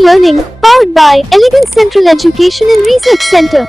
Learning, powered by Elegant Central Education and Research Center.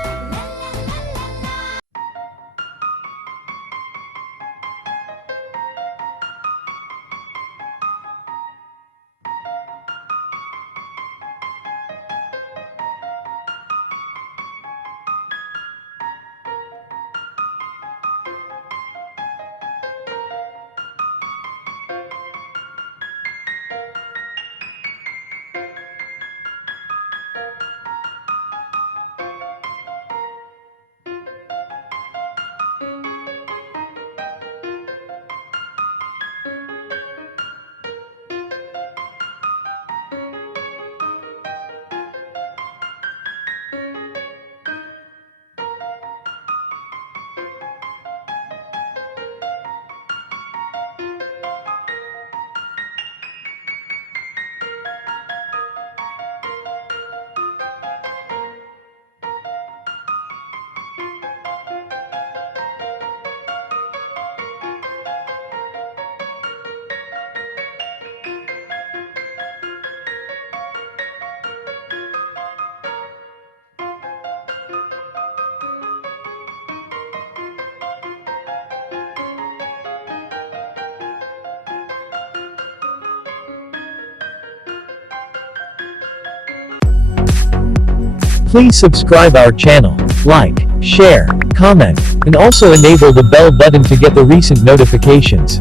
Please subscribe our channel, like, share, comment, and also enable the bell button to get the recent notifications.